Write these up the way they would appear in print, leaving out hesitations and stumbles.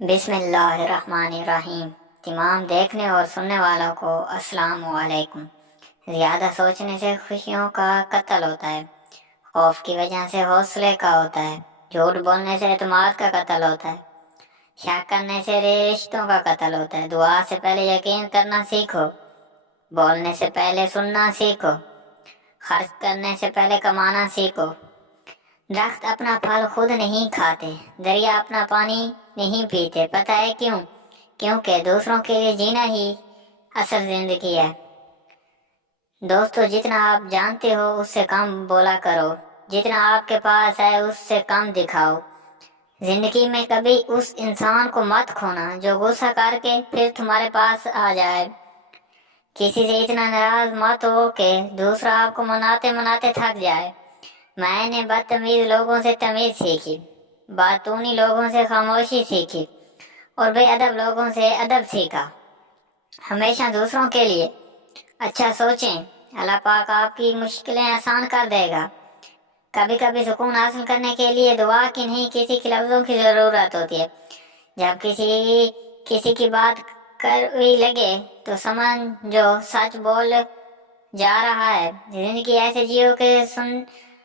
بسم اللہ الرحمن الرحیم۔ تمام دیکھنے اور سننے والوں کو السلام علیکم۔ زیادہ سوچنے سے خوشیوں کا قتل ہوتا ہے، خوف کی وجہ سے حوصلے کا ہوتا ہے، جھوٹ بولنے سے اعتماد کا قتل ہوتا ہے، شک کرنے سے رشتوں کا قتل ہوتا ہے۔ دعا سے پہلے یقین کرنا سیکھو، بولنے سے پہلے سننا سیکھو، خرچ کرنے سے پہلے کمانا سیکھو۔ درخت اپنا پھل خود نہیں کھاتے، دریا اپنا پانی نہیں پیتے۔ پتہ ہے کیوں؟ کیونکہ دوسروں کے لیے جینا ہی اصل زندگی ہے۔ دوستو، جتنا آپ جانتے ہو اس سے کم بولا کرو، جتنا آپ کے پاس ہے اس سے کم دکھاؤ۔ زندگی میں کبھی اس انسان کو مت کھونا جو غصہ کر کے پھر تمہارے پاس آ جائے۔ کسی سے اتنا ناراض مت ہو کہ دوسرا آپ کو مناتے مناتے تھک جائے۔ میں نے بدتمیز لوگوں سے تمیز سیکھی، باتونی لوگوں سے خاموشی سیکھی، اور بے ادب لوگوں سے ادب سیکھا۔ ہمیشہ دوسروں کے لیے اچھا سوچیں، اللہ پاک آپ کی مشکلیں آسان کر دے گا۔ کبھی کبھی سکون حاصل کرنے کے لیے دعا کی نہیں، کسی کے لفظوں کی ضرورت ہوتی ہے۔ جب کسی کی بات کڑوی لگے تو سمجھو سچ بول جا رہا ہے۔ زندگی ایسے جیو کہ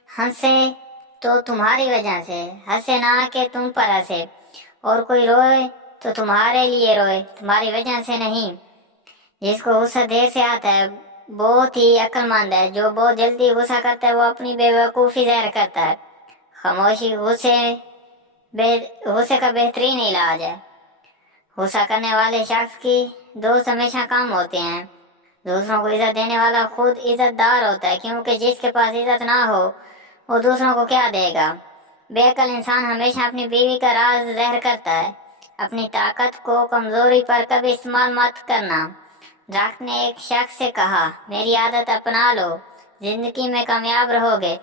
ہنسے تو تمہاری وجہ سے، ہنسے نہ کہ تم پر ہنسے، اور کوئی روئے تو تمہارے لیے روئے، تمہاری وجہ سے نہیں۔ جس کو غصہ دیر سے آتا ہے بہت ہی عقل مند ہے، جو بہت جلدی غصہ کرتا ہے وہ اپنی بے وقوفی ظاہر کرتا ہے۔ خاموشی غصے کا بہترین علاج ہے۔ غصہ کرنے والے شخص کی دوست ہمیشہ کم ہوتے ہیں۔ دوسروں کو عزت دینے والا خود عزت دار ہوتا ہے، کیونکہ جس کے پاس عزت نہ ہو وہ دوسروں کو کیا دے گا۔ بے عقل انسان ہمیشہ اپنی بیوی کا راز ظاہر کرتا ہے۔ اپنی طاقت کو کمزوری پر کبھی استعمال مت کرنا۔ درخت نے ایک شخص سے کہا، میری عادت اپنا لو، زندگی میں کامیاب رہو گے۔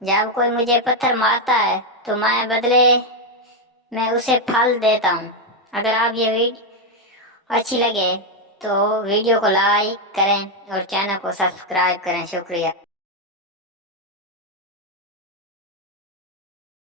جب کوئی مجھے پتھر مارتا ہے تو میں بدلے میں اسے پھل دیتا ہوں۔ اگر آپ یہ ویڈیو اچھی لگے تو ویڈیو کو لائک کریں اور چینل کو سبسکرائب کریں۔ شکریہ۔